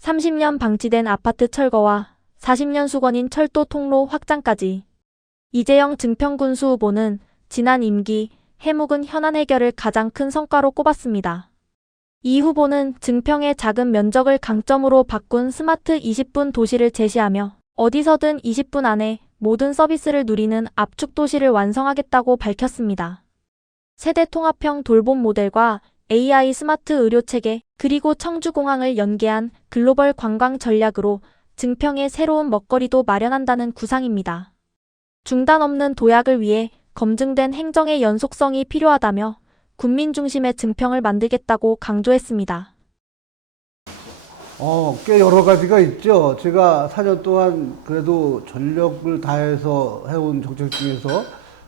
30년 방치된 아파트 철거와 40년 수건인 철도 통로 확장까지. 이재영 증평군수 후보는 지난 임기 해묵은 현안 해결을 가장 큰 성과로 꼽았습니다. 이 후보는 증평의 작은 면적을 강점으로 바꾼 스마트 20분 도시를 제시하며 어디서든 20분 안에 모든 서비스를 누리는 압축 도시를 완성하겠다고 밝혔습니다. 세대 통합형 돌봄 모델과 AI 스마트 의료 체계, 그리고 청주공항을 연계한 글로벌 관광 전략으로 증평의 새로운 먹거리도 마련한다는 구상입니다. 중단 없는 도약을 위해 검증된 행정의 연속성이 필요하다며 국민 중심의 증평을 만들겠다고 강조했습니다. 꽤 여러 가지가 있죠. 제가 4년 동안 그래도 전력을 다해서 해온 정책 중에서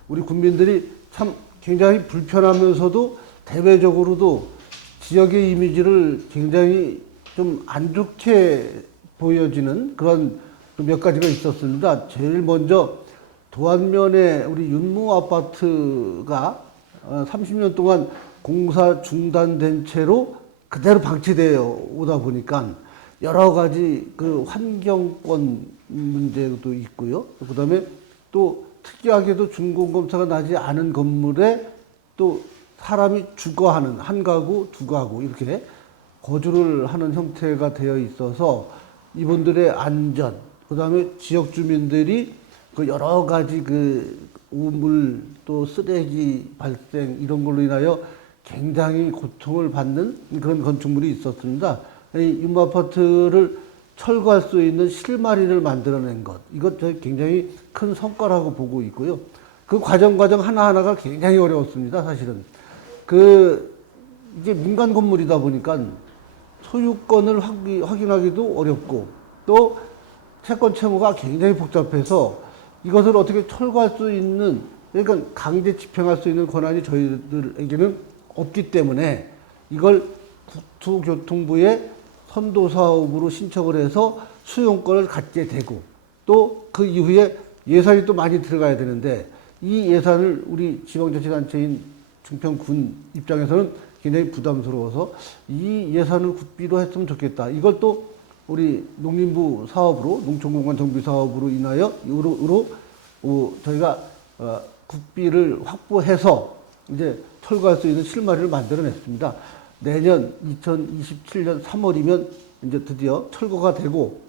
우리 국민들이 참 굉장히 불편하면서도 대외적으로도 지역의 이미지를 굉장히 좀 안 좋게 보여지는 그런 몇 가지가 있었습니다. 제일 먼저 도안면에 우리 윤모 아파트가 30년 동안 공사 중단된 채로 그대로 방치되어 오다 보니까 여러 가지 그 환경권 문제도 있고요. 그 다음에 또 특이하게도 준공검사가 나지 않은 건물에 또 사람이 주거하는 한 가구, 두 가구 이렇게 거주를 하는 형태가 되어 있어서 이분들의 안전, 그 다음에 지역 주민들이 그 여러 가지 그 우물 또 쓰레기 발생 이런 걸로 인하여 굉장히 고통을 받는 그런 건축물이 있었습니다. 이 윤모 아파트를 철거할 수 있는 실마리를 만들어낸 것, 이것 굉장히 큰 성과라고 보고 있고요. 그 과정 하나하나가 굉장히 어려웠습니다, 사실은. 이게 민간 건물이다 보니까 소유권을 확인하기도 어렵고 또 채권 채무가 굉장히 복잡해서 이것을 어떻게 철거할 수 있는, 그러니까 강제 집행할 수 있는 권한이 저희들에게는 없기 때문에 이걸 국토교통부에 선도사업으로 신청을 해서 수용권을 갖게 되고 또 그 이후에 예산이 또 많이 들어가야 되는데 이 예산을 우리 지방자치단체인 증평군 입장에서는 굉장히 부담스러워서 이 예산을 국비로 했으면 좋겠다. 이걸 또 우리 농림부 사업으로 농촌공간 정비 사업으로 인하여 저희가 국비를 확보해서 이제 철거할 수 있는 실마리를 만들어냈습니다. 내년 2027년 3월이면 이제 드디어 철거가 되고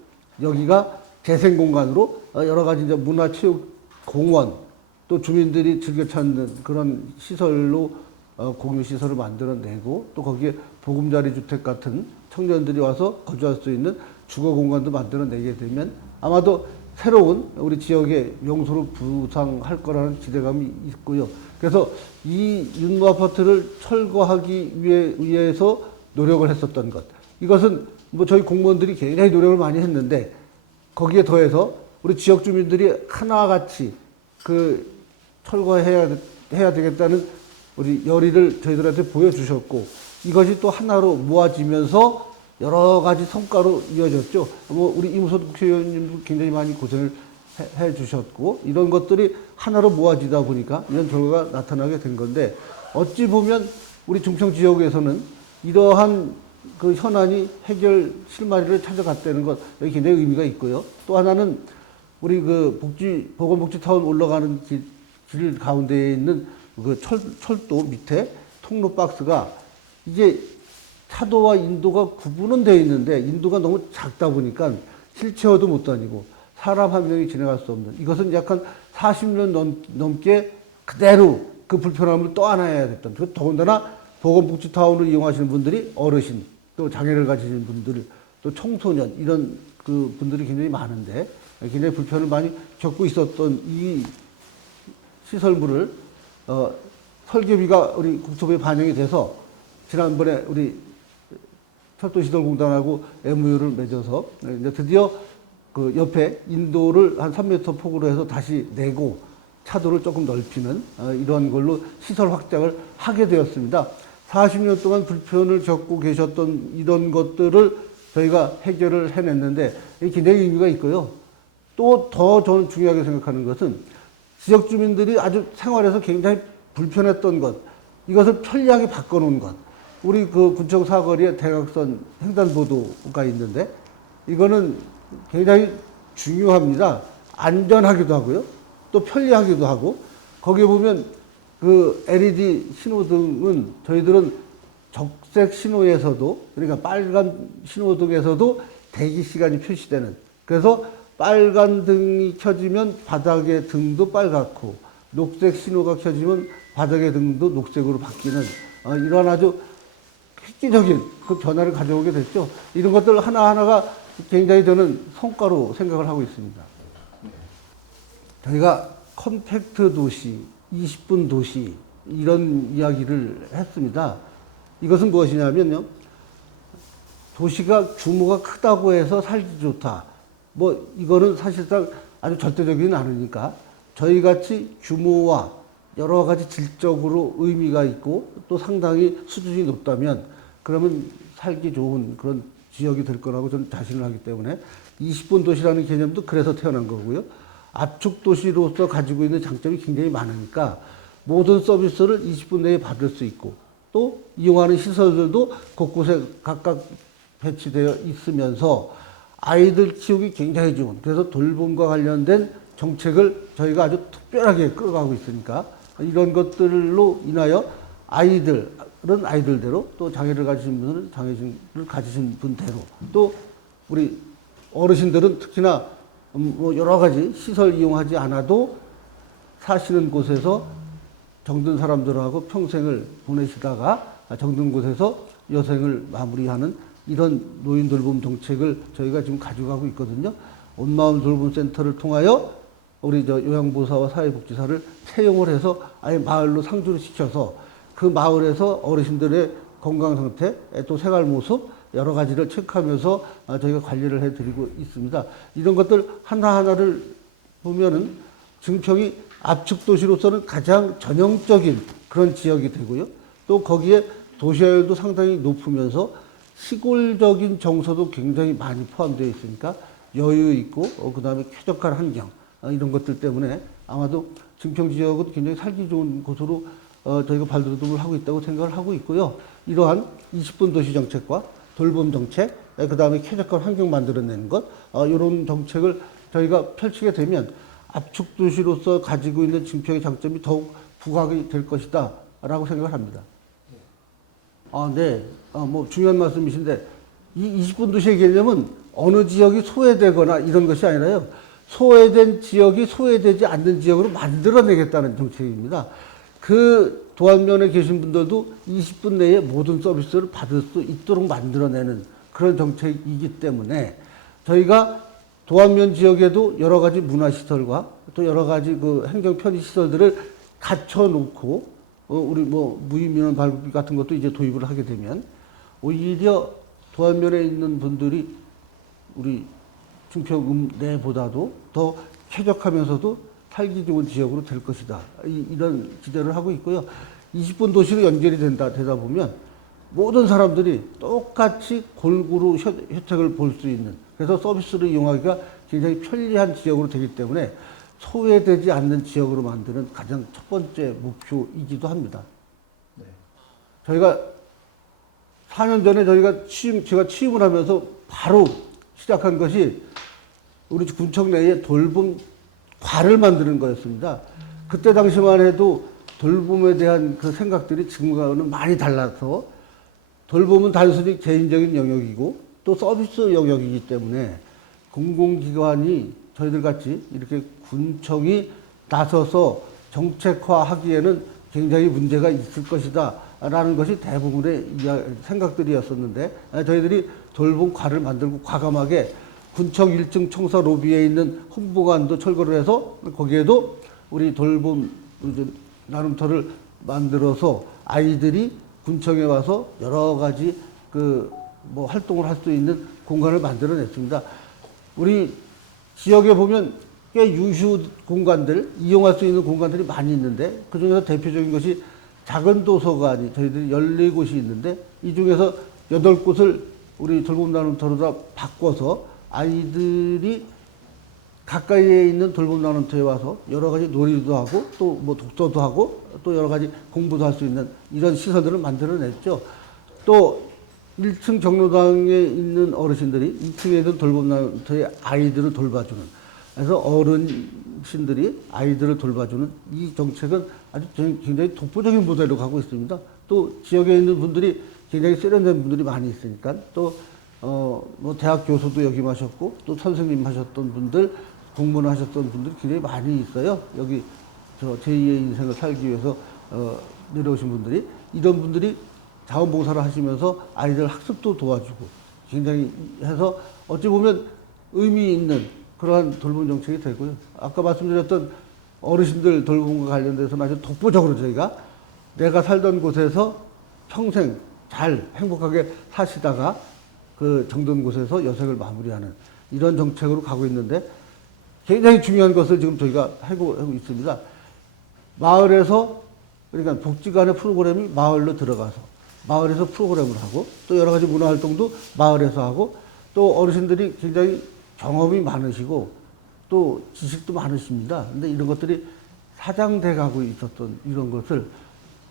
여기가 재생 공간으로 여러 가지 이제 문화체육 공원 또 주민들이 즐겨 찾는 그런 시설로 공유 시설을 만들어내고 또 거기에 보금자리 주택 같은 청년들이 와서 거주할 수 있는 주거 공간도 만들어내게 되면 아마도 새로운 우리 지역의 명소로 부상할 거라는 기대감이 있고요. 그래서 이 윤모 아파트를 철거하기 위해서 노력을 했었던 것. 이것은 뭐 저희 공무원들이 굉장히 노력을 많이 했는데 거기에 더해서 우리 지역 주민들이 하나같이 철거해야 되겠다는 우리 열의를 저희들한테 보여주셨고 이것이 또 하나로 모아지면서 여러 가지 성과로 이어졌죠. 우리 이무선 국회의원님도 굉장히 많이 고생을 해 주셨고 이런 것들이 하나로 모아지다 보니까 이런 결과가 나타나게 된 건데 어찌 보면 우리 중평 지역에서는 이러한 그 현안이 해결 실마리를 찾아갔다는 것 여기 굉장히 의미가 있고요. 또 하나는 우리 보건복지타운 올라가는 길 가운데에 있는 그 철도 밑에 통로 박스가 이게 차도와 인도가 구분은 되어 있는데 인도가 너무 작다 보니까 휠체어도 못 다니고 사람 한 명이 지나갈 수 없는 이것은 약간 40년 넘게 그대로 그 불편함을 또 안아야 됐던 더군다나 보건복지타운을 이용하시는 분들이 어르신 또 장애를 가지신 분들 또 청소년 이런 그 분들이 굉장히 많은데 굉장히 불편을 많이 겪고 있었던 이 시설물을 설계비가 우리 국토부에 반영이 돼서 지난번에 우리 철도시설공단하고 MOU를 맺어서 이제 드디어 그 옆에 인도를 한 3m 폭으로 해서 다시 내고 차도를 조금 넓히는 이런 걸로 시설 확장을 하게 되었습니다. 40년 동안 불편을 겪고 계셨던 이런 것들을 저희가 해결을 해냈는데 이게 굉장히 의미가 있고요. 또 더 저는 중요하게 생각하는 것은 지역 주민들이 아주 생활에서 굉장히 불편했던 것, 이것을 편리하게 바꿔놓은 것. 우리 그 군청 사거리에 대각선 횡단보도가 있는데 이거는 굉장히 중요합니다. 안전하기도 하고요. 또 편리하기도 하고, 거기에 보면 그 LED 신호등은 저희들은 적색 신호에서도, 그러니까 빨간 신호등에서도 대기 시간이 표시되는, 그래서 빨간 등이 켜지면 바닥의 등도 빨갛고 녹색 신호가 켜지면 바닥의 등도 녹색으로 바뀌는 이러한 아주 획기적인 그 변화를 가져오게 됐죠. 이런 것들 하나하나가 굉장히 저는 성과로 생각을 하고 있습니다. 저희가 컴팩트 도시, 20분 도시 이런 이야기를 했습니다. 이것은 무엇이냐면요. 도시가 규모가 크다고 해서 살기 좋다. 뭐 이거는 사실상 아주 절대적이진 않으니까 저희같이 규모와 여러 가지 질적으로 의미가 있고 또 상당히 수준이 높다면 그러면 살기 좋은 그런 지역이 될 거라고 저는 자신을 하기 때문에 20분 도시라는 개념도 그래서 태어난 거고요. 압축 도시로서 가지고 있는 장점이 굉장히 많으니까 모든 서비스를 20분 내에 받을 수 있고 또 이용하는 시설들도 곳곳에 각각 배치되어 있으면서 아이들 키우기 굉장히 좋은, 그래서 돌봄과 관련된 정책을 저희가 아주 특별하게 끌어가고 있으니까 이런 것들로 인하여 아이들은 아이들대로 또 장애를 가지신 분들은 장애를 가지신 분대로 또 우리 어르신들은 특히나 뭐 여러 가지 시설 이용하지 않아도 사시는 곳에서 정든 사람들하고 평생을 보내시다가 정든 곳에서 여생을 마무리하는 이런 노인 돌봄 정책을 저희가 지금 가져가고 있거든요. 온마을 돌봄센터를 통하여 우리 요양보호사와 사회복지사를 채용을 해서 아예 마을로 상주를 시켜서 그 마을에서 어르신들의 건강 상태, 또 생활 모습 여러 가지를 체크하면서 저희가 관리를 해드리고 있습니다. 이런 것들 하나하나를 보면은 증평이 압축도시로서는 가장 전형적인 그런 지역이 되고요. 또 거기에 도시화율도 상당히 높으면서 시골적인 정서도 굉장히 많이 포함되어 있으니까 여유 있고 그 다음에 쾌적한 환경 이런 것들 때문에 아마도 증평 지역은 굉장히 살기 좋은 곳으로 저희가 발돋움을 하고 있다고 생각을 하고 있고요. 이러한 20분 도시 정책과 돌봄 정책, 그 다음에 쾌적한 환경 만들어내는 것 이런 정책을 저희가 펼치게 되면 압축 도시로서 가지고 있는 증평의 장점이 더욱 부각이 될 것이다 라고 생각을 합니다. 네. 뭐 중요한 말씀이신데 이 20분 도시의 개념은 어느 지역이 소외되거나 이런 것이 아니라요. 소외된 지역이 소외되지 않는 지역으로 만들어내겠다는 정책입니다. 그 도안면에 계신 분들도 20분 내에 모든 서비스를 받을 수 있도록 만들어내는 그런 정책이기 때문에 저희가 도안면 지역에도 여러 가지 문화시설과 또 여러 가지 그 행정 편의시설들을 갖춰놓고 우리 뭐 무인민원 발급기 같은 것도 이제 도입을 하게 되면 오히려 도안면에 있는 분들이 우리 증평 내보다도 더 쾌적하면서도 살기 좋은 지역으로 될 것이다. 이런 기대를 하고 있고요. 20분 도시로 연결이 되다 보면 모든 사람들이 똑같이 골고루 혜택을 볼 수 있는, 그래서 서비스를 이용하기가 굉장히 편리한 지역으로 되기 때문에 소외되지 않는 지역으로 만드는 가장 첫 번째 목표이기도 합니다. 네. 저희가 4년 전에 제가 취임을 하면서 바로 시작한 것이 우리 군청 내에 돌봄 과를 만드는 거였습니다. 그때 당시만 해도 돌봄에 대한 그 생각들이 지금과는 많이 달라서 돌봄은 단순히 개인적인 영역이고 또 서비스 영역이기 때문에 공공기관이 저희들 같이 이렇게 군청이 나서서 정책화하기에는 굉장히 문제가 있을 것이다 라는 것이 대부분의 생각들이었었는데 저희들이 돌봄과를 만들고 과감하게 군청 1층 청사 로비에 있는 홍보관도 철거를 해서 거기에도 우리 돌봄 나눔터를 만들어서 아이들이 군청에 와서 여러 가지 그 뭐 활동을 할 수 있는 공간을 만들어냈습니다. 우리 지역에 보면 꽤 유휴 공간들, 이용할 수 있는 공간들이 많이 있는데 그 중에서 대표적인 것이 작은 도서관이 저희들이 14곳이 있는데 이 중에서 8곳을 우리 돌봄 나눔터로 다 바꿔서 아이들이 가까이에 있는 돌봄 나눔터에 와서 여러 가지 놀이도 하고 또 뭐 독서도 하고 또 여러 가지 공부도 할 수 있는 이런 시설들을 만들어냈죠. 또 1층 경로당에 있는 어르신들이 2층에 있는 돌봄나무터의 아이들을 돌봐주는, 그래서 어르신들이 아이들을 돌봐주는 이 정책은 아주 굉장히 독보적인 모델로 가고 있습니다. 또 지역에 있는 분들이 굉장히 세련된 분들이 많이 있으니까 또 뭐 대학 교수도 역임하셨고 또 선생님 하셨던 분들, 공무원 하셨던 분들 굉장히 많이 있어요. 여기 저 제2의 인생을 살기 위해서 내려오신 분들이, 이런 분들이 자원봉사를 하시면서 아이들 학습도 도와주고 굉장히 해서 어찌 보면 의미 있는 그러한 돌봄 정책이 되고요. 아까 말씀드렸던 어르신들 돌봄과 관련돼서는 아주 독보적으로 저희가 내가 살던 곳에서 평생 잘 행복하게 사시다가 그 정든 곳에서 여생을 마무리하는 이런 정책으로 가고 있는데, 굉장히 중요한 것을 지금 저희가 하고 있습니다. 마을에서, 그러니까 복지관의 프로그램이 마을로 들어가서 마을에서 프로그램을 하고 또 여러 가지 문화활동도 마을에서 하고, 또 어르신들이 굉장히 경험이 많으시고 또 지식도 많으십니다. 근데 이런 것들이 사장돼 가고 있었던 이런 것을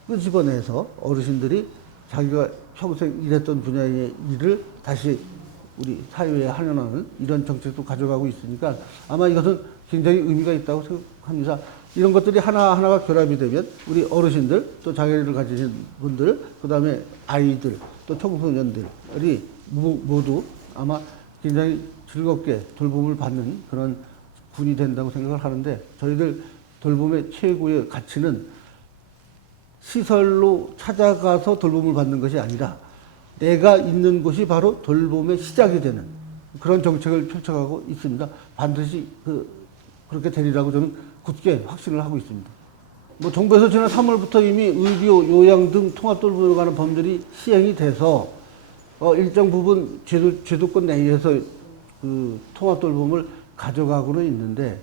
끄집어내서 어르신들이 자기가 평생 일했던 분야의 일을 다시 우리 사회에 환원하는 이런 정책도 가져가고 있으니까 아마 이것은 굉장히 의미가 있다고 생각합니다. 이런 것들이 하나하나가 결합이 되면 우리 어르신들, 또 장애를 가지신 분들, 그 다음에 아이들, 또 청소년들이 모두 아마 굉장히 즐겁게 돌봄을 받는 그런 군이 된다고 생각을 하는데, 저희들 돌봄의 최고의 가치는 시설로 찾아가서 돌봄을 받는 것이 아니라 내가 있는 곳이 바로 돌봄의 시작이 되는 그런 정책을 펼쳐가고 있습니다. 반드시 그렇게 되리라고 저는 굳게 확신을 하고 있습니다. 뭐 정부에서 지난 3월부터 이미 의료, 요양 등 통합 돌봄으로 가는 법률이 시행이 돼서 일정 부분 제도권 내에서 그 통합 돌봄을 가져가고는 있는데,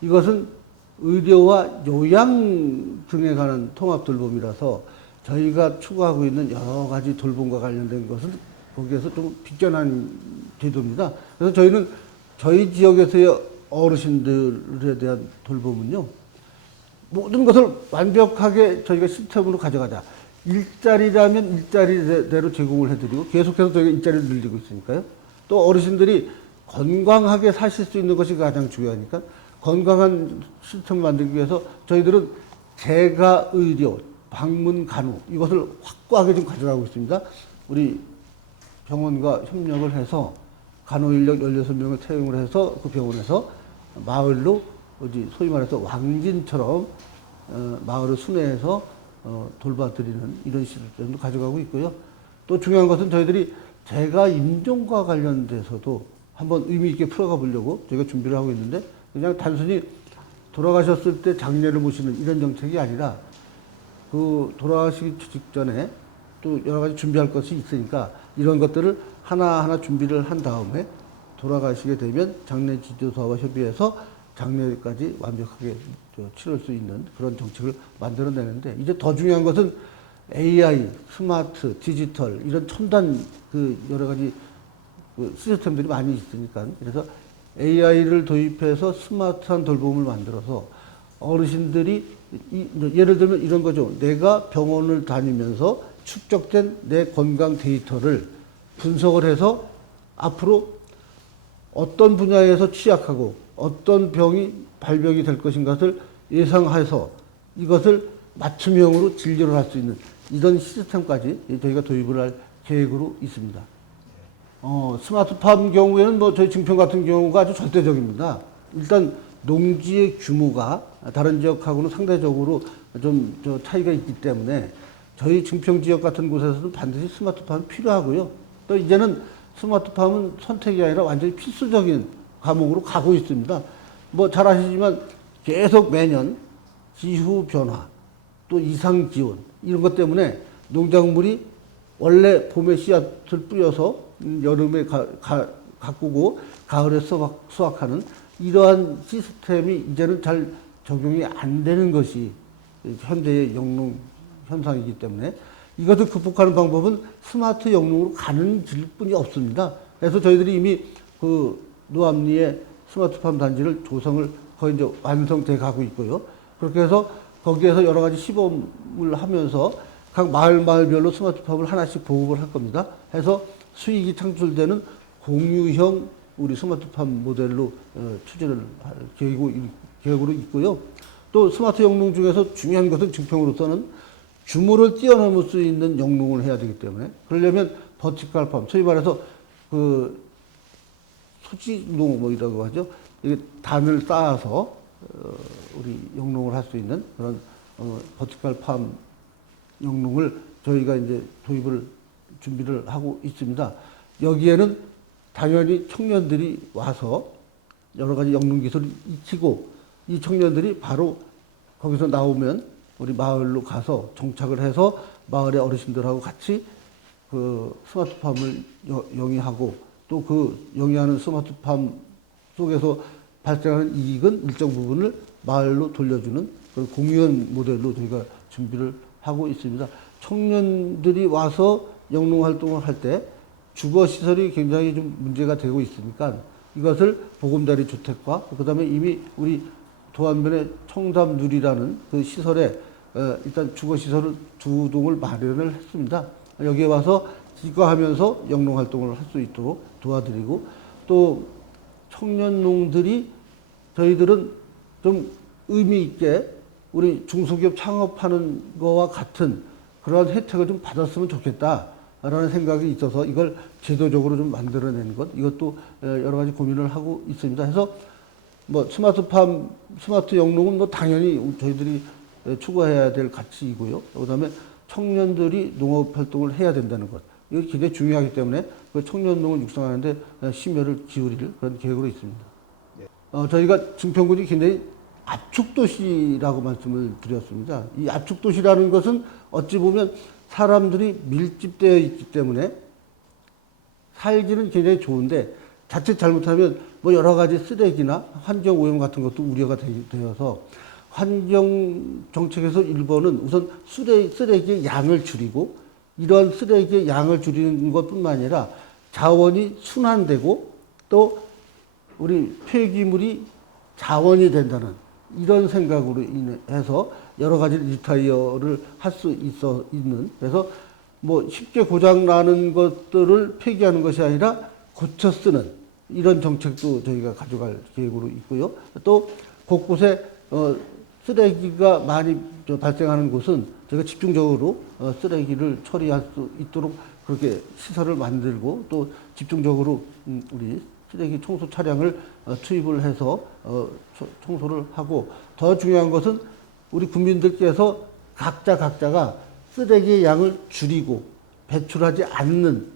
이것은 의료와 요양 등에 관한 통합 돌봄이라서 저희가 추구하고 있는 여러 가지 돌봄과 관련된 것은 거기에서 좀 비껴난 제도입니다. 그래서 저희는 저희 지역에서의 어르신들에 대한 돌봄은요, 모든 것을 완벽하게 저희가 시스템으로 가져가자. 일자리라면 일자리대로 제공을 해드리고 계속해서 저희가 일자리를 늘리고 있으니까요. 또 어르신들이 건강하게 사실 수 있는 것이 가장 중요하니까 건강한 시스템을 만들기 위해서 저희들은 재가 의료, 방문 간호 이것을 확고하게 좀 가져가고 있습니다. 우리 병원과 협력을 해서 간호 인력 16명을 채용을 해서 그 병원에서 마을로 소위 말해서 왕진처럼 마을을 순회해서 돌봐드리는 이런 시스템도 가져가고 있고요. 또 중요한 것은 저희들이 재가 임종과 관련돼서도 한번 의미 있게 풀어가 보려고 저희가 준비를 하고 있는데, 그냥 단순히 돌아가셨을 때 장례를 모시는 이런 정책이 아니라 그 돌아가시기 직전에 또 여러 가지 준비할 것이 있으니까 이런 것들을 하나하나 준비를 한 다음에 돌아가시게 되면 장례 지도사와 협의해서 장례까지 완벽하게 치를 수 있는 그런 정책을 만들어내는데, 이제 더 중요한 것은 AI, 스마트, 디지털 이런 첨단 그 여러 가지 그 시스템들이 많이 있으니까, 그래서 AI를 도입해서 스마트한 돌봄을 만들어서 어르신들이 예를 들면 이런 거죠. 내가 병원을 다니면서 축적된 내 건강 데이터를 분석을 해서 앞으로 어떤 분야에서 취약하고 어떤 병이 발병이 될 것인가를 예상해서 이것을 맞춤형으로 진료를 할 수 있는 이런 시스템까지 저희가 도입을 할 계획으로 있습니다. 스마트팜 경우에는 뭐 저희 증평 같은 경우가 아주 절대적입니다. 일단 농지의 규모가 다른 지역하고는 상대적으로 좀 차이가 있기 때문에 저희 증평 지역 같은 곳에서는 반드시 스마트팜이 필요하고요. 또 이제는 스마트팜은 선택이 아니라 완전히 필수적인 과목으로 가고 있습니다. 뭐 잘 아시지만 계속 매년 기후 변화, 또 이상 기온 이런 것 때문에 농작물이 원래 봄에 씨앗을 뿌려서 여름에 가꾸고 가을에 수확하는 이러한 시스템이 이제는 잘 적용이 안 되는 것이 현재의 영농 현상이기 때문에 이것을 극복하는 방법은 스마트 영농으로 가는 길뿐이 없습니다. 그래서 저희들이 이미 그 노암리에 스마트팜 단지를 조성을 거의 이제 완성돼 가고 있고요. 그렇게 해서 거기에서 여러 가지 시범을 하면서 각 마을별로 스마트팜을 하나씩 보급을 할 겁니다. 해서 수익이 창출되는 공유형 우리 스마트팜 모델로 추진을 할 계획으로 있고요. 또 스마트 영농 중에서 중요한 것은 증평으로서는 규모를 뛰어넘을 수 있는 영농을 해야 되기 때문에 그러려면 버티컬팜, 소위 말해서 그 소지농이라고 하죠. 이게 단을 쌓아서 우리 영농을 할 수 있는 그런 버티컬팜 영농을 저희가 이제 도입을 준비를 하고 있습니다. 여기에는 당연히 청년들이 와서 여러 가지 영농 기술을 익히고 이 청년들이 바로 거기서 나오면 우리 마을로 가서 정착을 해서 마을의 어르신들하고 같이 그 스마트팜을 영위하고 또 그 영위하는 스마트팜 속에서 발생하는 이익은 일정 부분을 마을로 돌려주는 그런 공유형 모델로 저희가 준비를 하고 있습니다. 청년들이 와서 영농 활동을 할 때 주거 시설이 굉장히 좀 문제가 되고 있으니까 이것을 보금자리 주택과 그다음에 이미 우리 도안면에 청담누리라는 그 시설에 일단 주거 시설을 2동을 마련을 했습니다. 여기에 와서 기거하면서 영농 활동을 할 수 있도록 도와드리고 또 청년농들이 저희들은 좀 의미 있게 우리 중소기업 창업하는 거와 같은 그러한 혜택을 좀 받았으면 좋겠다라는 생각이 있어서 이걸 제도적으로 좀 만들어내는 것 이것도 여러 가지 고민을 하고 있습니다. 해서 뭐 스마트팜, 스마트 영농은 뭐 당연히 저희들이 추구해야 될 가치이고요. 그다음에 청년들이 농업 활동을 해야 된다는 것 이거 굉장히 중요하기 때문에 그 청년농을 육성하는데 심혈을 기울일 그런 계획으로 있습니다. 저희가 증평군이 굉장히 압축도시라고 말씀을 드렸습니다. 이 압축도시라는 것은 어찌 보면 사람들이 밀집되어 있기 때문에 살기는 굉장히 좋은데 자칫 잘못하면 뭐 여러 가지 쓰레기나 환경 오염 같은 것도 우려가 되어서 환경 정책에서 1번은 우선 쓰레기의 양을 줄이고 이런 쓰레기의 양을 줄이는 것뿐만 아니라 자원이 순환되고 또 우리 폐기물이 자원이 된다는 이런 생각으로 인해서 여러 가지 리타이어를 할 수 있는 그래서 뭐 쉽게 고장 나는 것들을 폐기하는 것이 아니라 고쳐 쓰는 이런 정책도 저희가 가져갈 계획으로 있고요. 또 곳곳에 쓰레기가 많이 발생하는 곳은 저희가 집중적으로 쓰레기를 처리할 수 있도록 그렇게 시설을 만들고 또 집중적으로 우리 쓰레기 청소 차량을 투입을 해서 청소를 하고 더 중요한 것은 우리 국민들께서 각자가 쓰레기의 양을 줄이고 배출하지 않는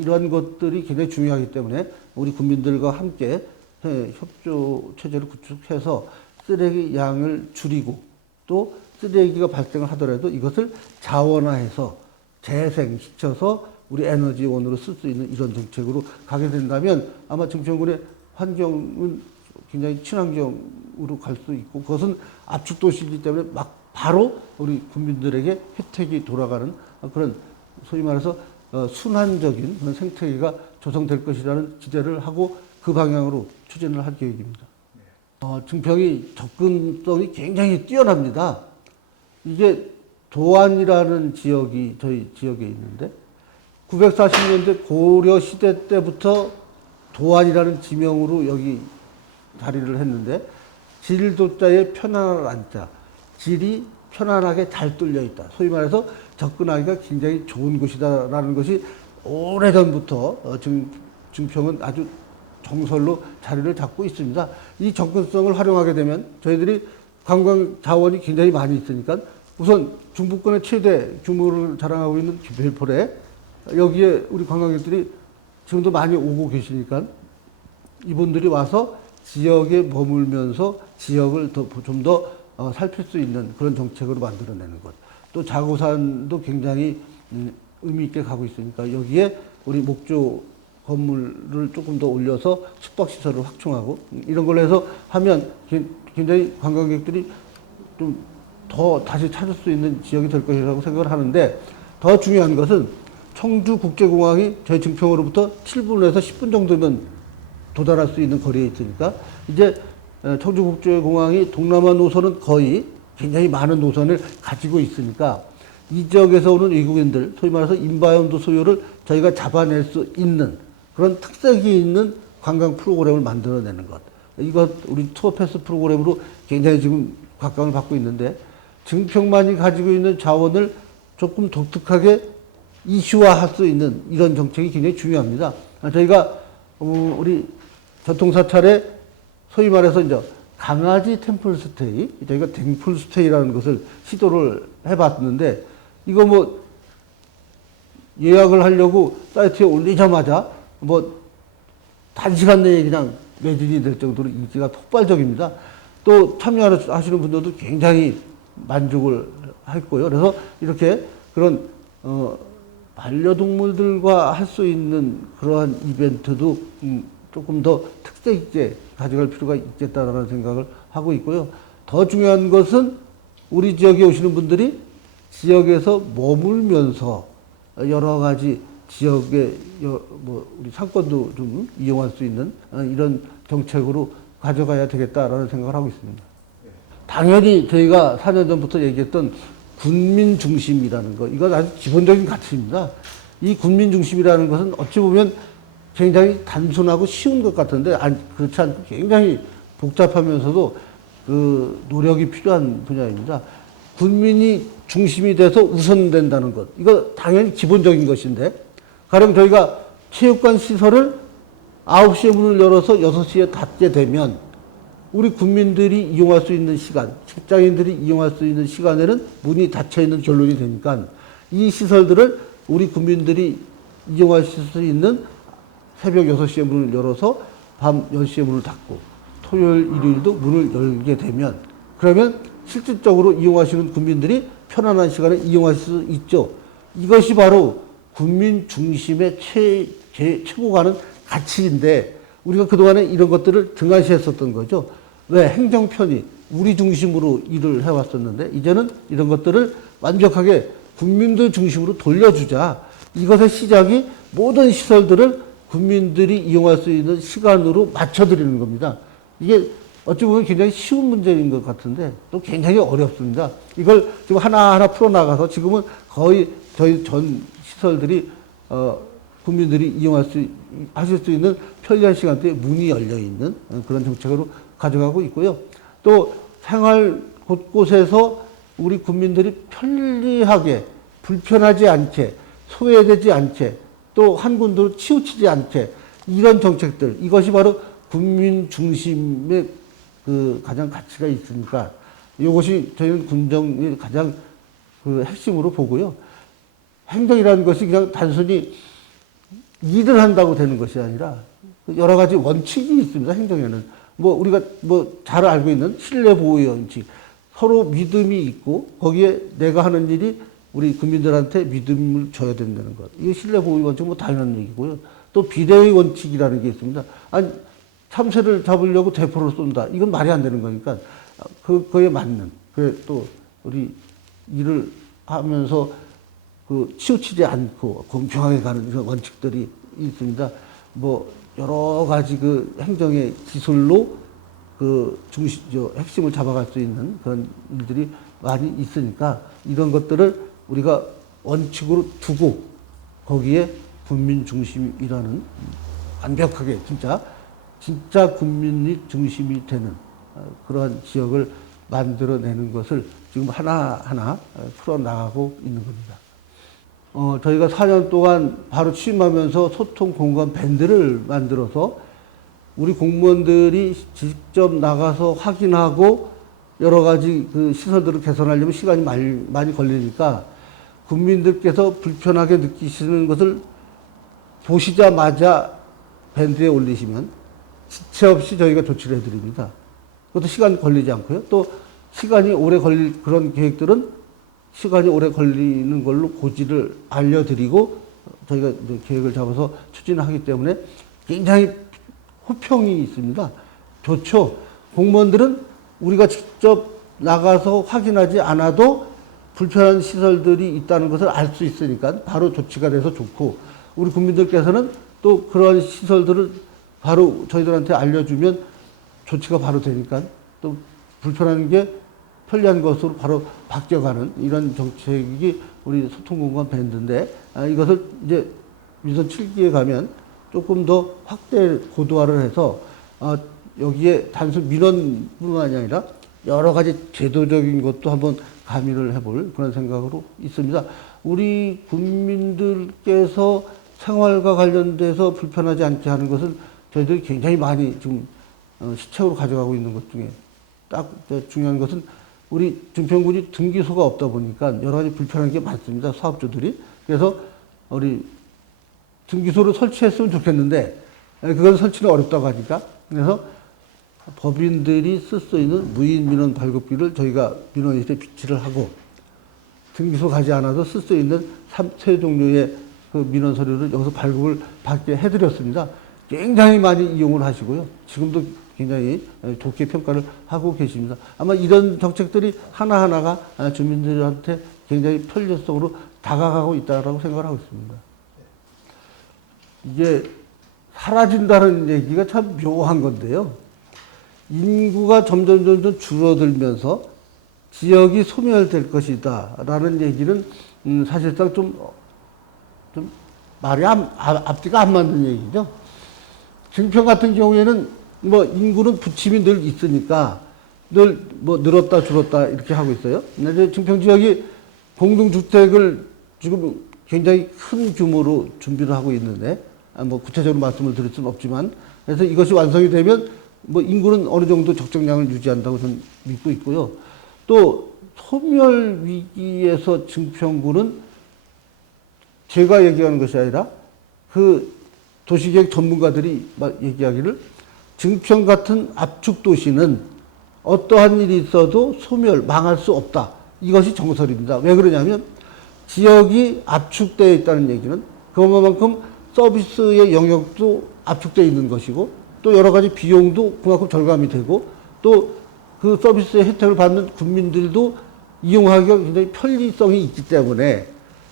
이러한 것들이 굉장히 중요하기 때문에 우리 국민들과 함께 협조 체제를 구축해서 쓰레기 양을 줄이고 또 쓰레기가 발생을 하더라도 이것을 자원화해서 재생시켜서 우리 에너지원으로 쓸 수 있는 이런 정책으로 가게 된다면 아마 증평군의 환경은 굉장히 친환경으로 갈 수 있고 그것은 압축도시이기 때문에 막 바로 우리 국민들에게 혜택이 돌아가는 그런 소위 말해서 순환적인 그런 생태계가 조성될 것이라는 기대를 하고 그 방향으로 추진을 할 계획입니다. 증평이 접근성이 굉장히 뛰어납니다. 이게 도안이라는 지역이 저희 지역에 있는데 940년대 고려 시대 때부터 도안이라는 지명으로 여기 자리를 했는데 질도자에 편안할 안자, 질이 편안하게 잘 뚫려 있다. 소위 말해서 접근하기가 굉장히 좋은 곳이다라는 것이 오래전부터 증평은 아주 정설로 자리를 잡고 있습니다. 이 접근성을 활용하게 되면 저희들이 관광 자원이 굉장히 많이 있으니까 우선 중부권의 최대 규모를 자랑하고 있는 별포래 여기에 우리 관광객들이 지금도 많이 오고 계시니까 이분들이 와서 지역에 머물면서 지역을 좀 더 살필 수 있는 그런 정책으로 만들어내는 것. 또 자고산도 굉장히 의미 있게 가고 있으니까 여기에 우리 목조 건물을 조금 더 올려서 숙박시설을 확충하고 이런 걸로 해서 하면 굉장히 관광객들이 좀 더 다시 찾을 수 있는 지역이 될 것이라고 생각을 하는데 더 중요한 것은 청주국제공항이 저희 증평으로부터 7분에서 10분 정도면 도달할 수 있는 거리에 있으니까 이제 청주국제공항이 동남아 노선은 거의 굉장히 많은 노선을 가지고 있으니까 이 지역에서 오는 외국인들, 소위 말해서 인바운드 수요를 저희가 잡아낼 수 있는 그런 특색이 있는 관광 프로그램을 만들어내는 것. 이것 우리 투어 패스 프로그램으로 굉장히 지금 각광을 받고 있는데, 증평만이 가지고 있는 자원을 조금 독특하게 이슈화할 수 있는 이런 정책이 굉장히 중요합니다. 저희가 우리 전통사찰에 소위 말해서 이제 강아지 템플 스테이, 저희가 댕풀 스테이라는 것을 시도를 해봤는데, 이거 뭐 예약을 하려고 사이트에 올리자마자 뭐 단시간 내에 그냥 매진이 될 정도로 인기가 폭발적입니다. 또 참여하시는 분들도 굉장히 만족을 했고요. 그래서 이렇게 그런 반려동물들과 할 수 있는 그러한 이벤트도 조금 더 특색 있게 가져갈 필요가 있겠다라는 생각을 하고 있고요. 더 중요한 것은 우리 지역에 오시는 분들이 지역에서 머물면서 여러 가지 지역의 우리 상권도 좀 이용할 수 있는 이런 정책으로 가져가야 되겠다라는 생각을 하고 있습니다. 당연히 저희가 4년 전부터 얘기했던 군민 중심이라는 거, 이건 아주 기본적인 가치입니다. 이 군민 중심이라는 것은 어찌 보면 굉장히 단순하고 쉬운 것 같은데, 그렇지 않고 굉장히 복잡하면서도 그 노력이 필요한 분야입니다. 군민이 중심이 돼서 우선된다는 것, 이거 당연히 기본적인 것인데, 가령 저희가 체육관 시설을 9시에 문을 열어서 6시에 닫게 되면 우리 국민들이 이용할 수 있는 시간, 직장인들이 이용할 수 있는 시간에는 문이 닫혀 있는 결론이 되니까, 이 시설들을 우리 국민들이 이용할 수 있는 새벽 6시에 문을 열어서 밤 10시에 문을 닫고 토요일, 일요일도 문을 열게 되면, 그러면 실질적으로 이용하시는 국민들이 편안한 시간에 이용할 수 있죠. 이것이 바로 국민 중심의 최고가는 가치인데, 우리가 그동안에 이런 것들을 등한시했었던 거죠. 왜? 행정 편의, 우리 중심으로 일을 해왔었는데, 이제는 이런 것들을 완벽하게 국민들 중심으로 돌려주자. 이것의 시작이 모든 시설들을 국민들이 이용할 수 있는 시간으로 맞춰드리는 겁니다. 이게 어찌 보면 굉장히 쉬운 문제인 것 같은데 또 굉장히 어렵습니다. 이걸 지금 하나하나 풀어나가서 지금은 거의 저희 전 시설들이 국민들이 하실 수 있는 편리한 시간대에 문이 열려 있는 그런 정책으로 가져가고 있고요. 또 생활 곳곳에서 우리 국민들이 편리하게, 불편하지 않게, 소외되지 않게, 또 한 군데로 치우치지 않게, 이런 정책들, 이것이 바로 국민 중심의 그 가장 가치가 있으니까 이것이 저희는 군정의 가장 그 핵심으로 보고요. 행정이라는 것이 그냥 단순히 일을 한다고 되는 것이 아니라 여러 가지 원칙이 있습니다. 행정에는 우리가 잘 알고 있는 신뢰 보호의 원칙, 서로 믿음이 있고 거기에 내가 하는 일이 우리 국민들한테 믿음을 줘야 된다는 것. 이게 신뢰 보호의 원칙 당연한 얘기고요. 또 비례의 원칙이라는 게 있습니다. 아니, 참새를 잡으려고 대포를 쏜다. 이건 말이 안 되는 거니까 그거에 맞는, 또 우리 일을 하면서 치우치지 않고 공평하게 가는 이런 원칙들이 있습니다. 여러 가지 행정의 기술로 핵심을 잡아갈 수 있는 그런 일들이 많이 있으니까 이런 것들을 우리가 원칙으로 두고 거기에 국민 중심이라는 완벽하게 진짜 국민이 중심이 되는 그러한 지역을 만들어내는 것을 지금 하나하나 풀어나가고 있는 겁니다. 저희가 4년 동안 바로 취임하면서 소통 공간 밴드를 만들어서 우리 공무원들이 직접 나가서 확인하고 여러 가지 시설들을 개선하려면 시간이 많이 걸리니까 국민들께서 불편하게 느끼시는 것을 보시자마자 밴드에 올리시면 지체 없이 저희가 조치를 해드립니다. 그것도 시간 걸리지 않고요. 또 시간이 오래 걸릴 그런 계획들은 시간이 오래 걸리는 걸로 고지를 알려드리고 저희가 이제 계획을 잡아서 추진하기 때문에 굉장히 호평이 있습니다. 좋죠. 공무원들은 우리가 직접 나가서 확인하지 않아도 불편한 시설들이 있다는 것을 알 수 있으니까 바로 조치가 돼서 좋고, 우리 국민들께서는 또 그러한 시설들을 바로 저희들한테 알려주면 조치가 바로 되니까 또 불편한 게 편리한 것으로 바로 바뀌어가는 이런 정책이 우리 소통공간 밴드인데 이것을 이제 민선 7기에 가면 조금 더 확대 고도화를 해서 여기에 단순 민원뿐만이 아니라 여러 가지 제도적인 것도 한번 가미를 해볼 그런 생각으로 있습니다. 우리 국민들께서 생활과 관련돼서 불편하지 않게 하는 것은 저희들이 굉장히 많이 지금 시책으로 가져가고 있는 것 중에 딱 중요한 것은 우리 증평군이 등기소가 없다 보니까 여러 가지 불편한 게 많습니다. 사업주들이. 그래서 우리 등기소를 설치했으면 좋겠는데 그건 설치는 어렵다고 하니까 그래서 법인들이 쓸 수 있는 무인 민원 발급기를 저희가 민원실에 비치를 하고 등기소 가지 않아도 쓸 수 있는 세 종류의 그 민원 서류를 여기서 발급을 받게 해드렸습니다. 굉장히 많이 이용을 하시고요. 지금도 굉장히 좋게 평가를 하고 계십니다. 아마 이런 정책들이 하나하나가 주민들한테 굉장히 편리성으로 다가가고 있다고 생각을 하고 있습니다. 이게 사라진다는 얘기가 참 묘한 건데요. 인구가 점점 줄어들면서 지역이 소멸될 것이다 라는 얘기는 사실상 좀 말이 앞뒤가 안 맞는 얘기죠. 증평 같은 경우에는 뭐 인구는 부침이 늘 있으니까 늘 뭐 늘었다 줄었다 이렇게 하고 있어요. 근데 증평 지역이 공동주택을 지금 굉장히 큰 규모로 준비를 하고 있는데 뭐 구체적으로 말씀을 드릴 수는 없지만 그래서 이것이 완성이 되면 뭐 인구는 어느 정도 적정량을 유지한다고 저는 믿고 있고요. 또 소멸 위기에서 증평구는 제가 얘기하는 것이 아니라 그 도시계획 전문가들이 얘기하기를 증평 같은 압축 도시는 어떠한 일이 있어도 소멸, 망할 수 없다. 이것이 정설입니다. 왜 그러냐면 지역이 압축되어 있다는 얘기는 그것만큼 서비스의 영역도 압축되어 있는 것이고 또 여러 가지 비용도 그만큼 절감이 되고 또 그 서비스의 혜택을 받는 국민들도 이용하기가 굉장히 편리성이 있기 때문에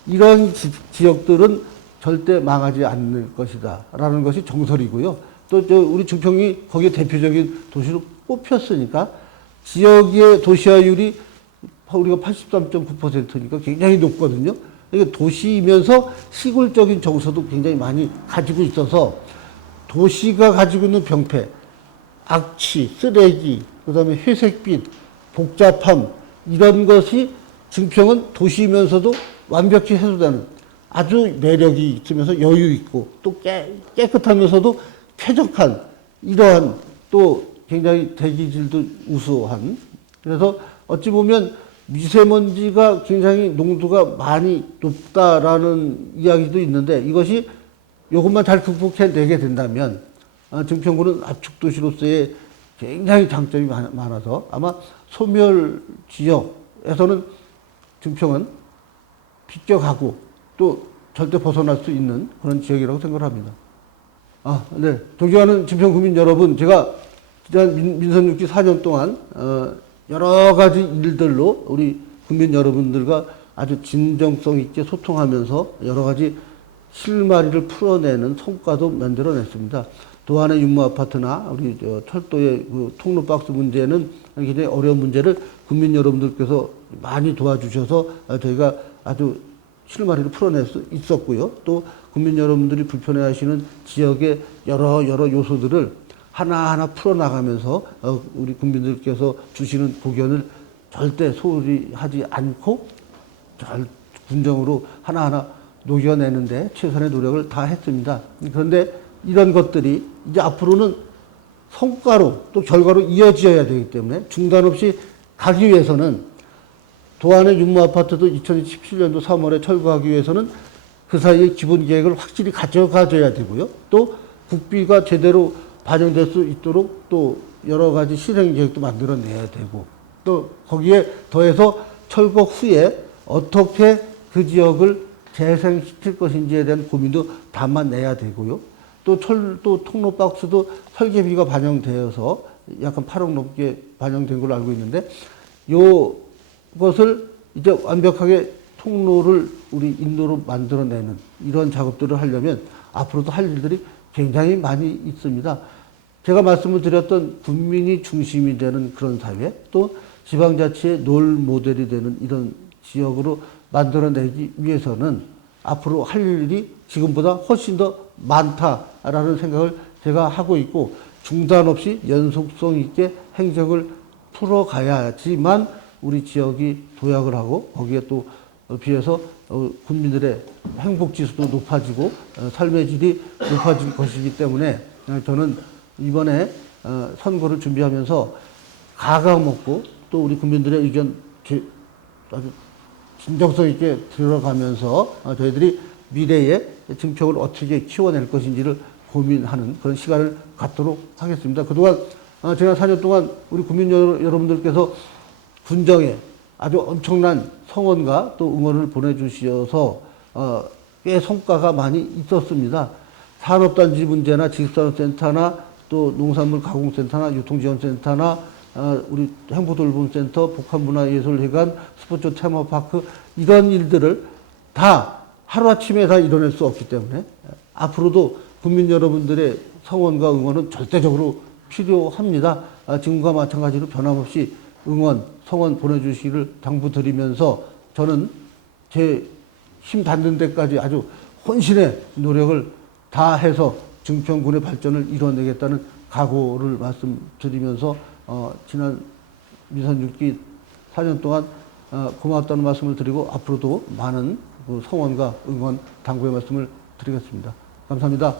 이런 지역들은 절대 망하지 않을 것이다 라는 것이 정설이고요. 또 우리 증평이 거기에 대표적인 도시로 꼽혔으니까 지역의 도시화율이 우리가 83.9%니까 굉장히 높거든요. 그러니까 도시이면서 시골적인 정서도 굉장히 많이 가지고 있어서 도시가 가지고 있는 병폐, 악취, 쓰레기, 그 다음에 회색빛, 복잡함 이런 것이 증평은 도시이면서도 완벽히 해소되는 아주 매력이 있으면서 여유 있고 또 깨끗하면서도 쾌적한 이러한 또 굉장히 대기질도 우수한 그래서 어찌 보면 미세먼지가 굉장히 농도가 많이 높다라는 이야기도 있는데 이것이 이것만 잘 극복해내게 된다면 증평구는 압축도시로서의 굉장히 장점이 많아서 아마 소멸 지역에서는 증평은 비껴가고 또 절대 벗어날 수 있는 그런 지역이라고 생각을 합니다. 네. 존경하는 증평 구민 여러분, 제가 지난 민선 6기 4년 동안 여러 가지 일들로 우리 국민 여러분들과 아주 진정성 있게 소통하면서 여러 가지 실마리를 풀어내는 성과도 만들어냈습니다. 도안의 윤모아파트나 우리 철도의 그 통로박스 문제는 굉장히 어려운 문제를 국민 여러분들께서 많이 도와주셔서 저희가 아주 실마리를 풀어낼 수 있었고요. 또 국민 여러분들이 불편해하시는 지역의 여러 요소들을 하나하나 풀어나가면서 우리 국민들께서 주시는 고견을 절대 소홀히 하지 않고 잘 군정으로 하나하나 녹여내는데 최선의 노력을 다 했습니다. 그런데 이런 것들이 이제 앞으로는 성과로 또 결과로 이어져야 되기 때문에 중단 없이 가기 위해서는 도안의 윤모아파트도 2017년도 3월에 철거하기 위해서는 그 사이에 기본 계획을 확실히 가져가줘야 되고요. 또 국비가 제대로 반영될 수 있도록 또 여러 가지 실행 계획도 만들어내야 되고 또 거기에 더해서 철거 후에 어떻게 그 지역을 재생시킬 것인지에 대한 고민도 담아내야 되고요. 또 철도 통로 박스도 설계비가 반영되어서 약간 8억 넘게 반영된 걸로 알고 있는데 이것을 이제 완벽하게 통로를 우리 인도로 만들어내는 이런 작업들을 하려면 앞으로도 할 일들이 굉장히 많이 있습니다. 제가 말씀을 드렸던 국민이 중심이 되는 그런 사회 또 지방자치의 롤 모델이 되는 이런 지역으로 만들어내기 위해서는 앞으로 할 일이 지금보다 훨씬 더 많다라는 생각을 제가 하고 있고, 중단 없이 연속성 있게 행정을 풀어가야지만 우리 지역이 도약을 하고 거기에 또 비해서 국민들의 행복 지수도 높아지고 삶의 질이 높아질 것이기 때문에 저는 이번에 선거를 준비하면서 가감 없고 또 우리 국민들의 의견 아주 진정성 있게 들어가면서 저희들이 미래의 증평을 어떻게 키워낼 것인지를 고민하는 그런 시간을 갖도록 하겠습니다. 그동안 지난 4년 동안 우리 국민 여러분들께서 군정에 아주 엄청난 성원과 또 응원을 보내주셔서 꽤 성과가 많이 있었습니다. 산업단지 문제나 지식산업센터나 또 농산물 가공센터나 유통지원센터나 우리 행보돌봄센터, 복합문화예술회관, 스포츠 테마파크 이런 일들을 다 하루아침에 다 이뤄낼 수 없기 때문에 앞으로도 국민 여러분들의 성원과 응원은 절대적으로 필요합니다. 지금과 마찬가지로 변함없이 응원, 성원 보내주시기를 당부드리면서 저는 제 힘 닿는 데까지 아주 혼신의 노력을 다해서 증평군의 발전을 이뤄내겠다는 각오를 말씀드리면서 지난 민선 6기 4년 동안 고맙다는 말씀을 드리고 앞으로도 많은 그 성원과 응원 당부의 말씀을 드리겠습니다. 감사합니다.